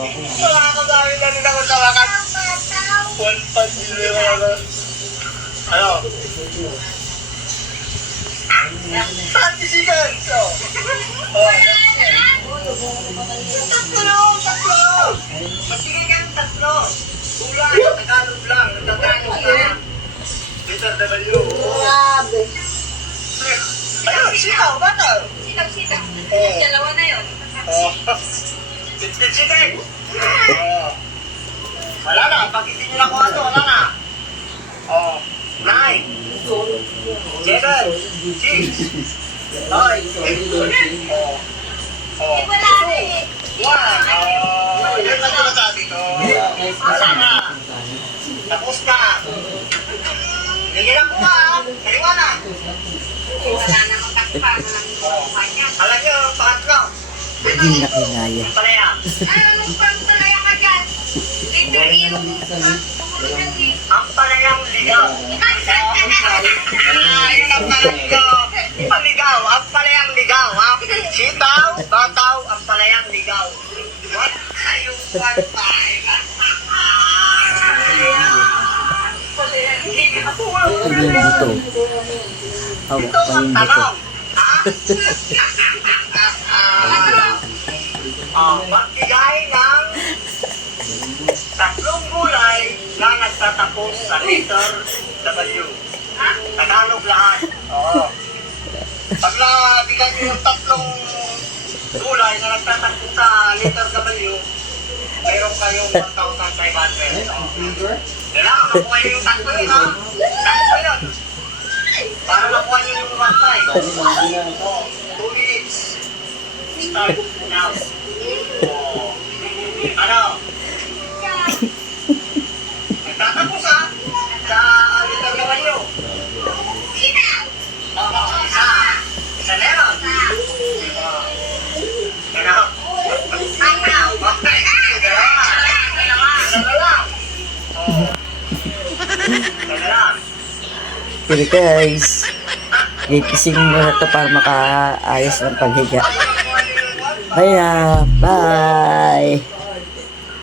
Makakasali na rin ako sa wakas. 1.0 ako. Ano? 30 seconds! Tatlo! Masigay ka ng tatlo. Tulad, Tagalog lang. Nagtatanong ka. Letter W. Grabe. Ayun, sitaw, bataw. Sitaw. Dalawa na yun. 15 seconds. Wala na, pag hindi nyo nakuha ito, wala na. 9, 7, 6, 5, 4, Wala na eh. 1. Yun lang yung nasabi ko. Wala na. Tapos na. Hindi na kuha, kaliwa na. Wala na magkakipang ng buhay niya. Alam nyo, pangatlo. Hindi na kinaya. Ang palaya. Anong pagtulaya ka dyan? Later yung tumulungan eh. Ang palayang ligaw. Yun ang palayang paligaw. Ang palayang ligaw. Sitaw, bataw, ang palayang ligaw. What? Ayong pantay. Hindi dito. Hawak Ito pa ang yung buto. tanong. Magbigay ng tatlong gulay na nagtatapos sa letter W. Tagalog lahat. Oo. Pag nabigyan nyo yung tatlong gulay na nagtatapos sa letter W, mayroon kayong 1,500. Kailangan makuha nyo yung tatlo yun, ha? Tatlo yun. Para makuha nyo yung 1,500. 2 minutes. Start now. Ano? Nagtatapos, ha? Sa letter W. Isa meron. Ano? Pero guys, gigising muna to para makaayos ng paghiga. Bye na. Bye.